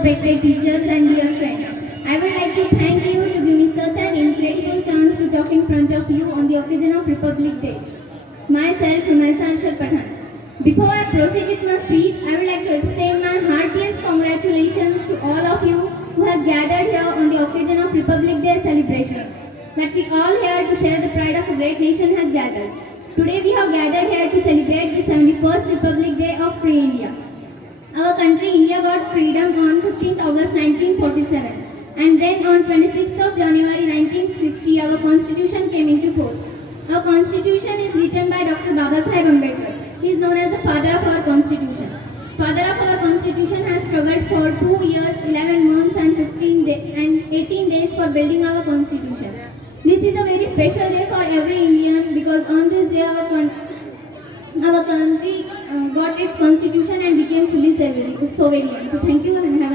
respected teachers and dear friends. I would like to thank you to give me such an incredible chance to talk in front of you on the occasion of Republic Day. Myself, Rumaisa Arshad Pathan. Before I proceed with my speech, I would like to extend my heartiest congratulations to all of you who have gathered here on the occasion of Republic Day celebration. That we all here to share the pride of a great nation has gathered. Today we have gathered here to celebrate the 71st Republic Day of Free India. Our country India got freedom on 15th August 1947 and then on 26th of January 1950 our constitution came into force. Our constitution is written by Dr. Babasaheb Ambedkar. He is known as the father of our constitution. Father of our constitution has struggled for 2 years, 11 months and 18 days for building our constitution. This is a very special day for every Indian because on this day our country got its constitution and became fully sovereign. So thank you and have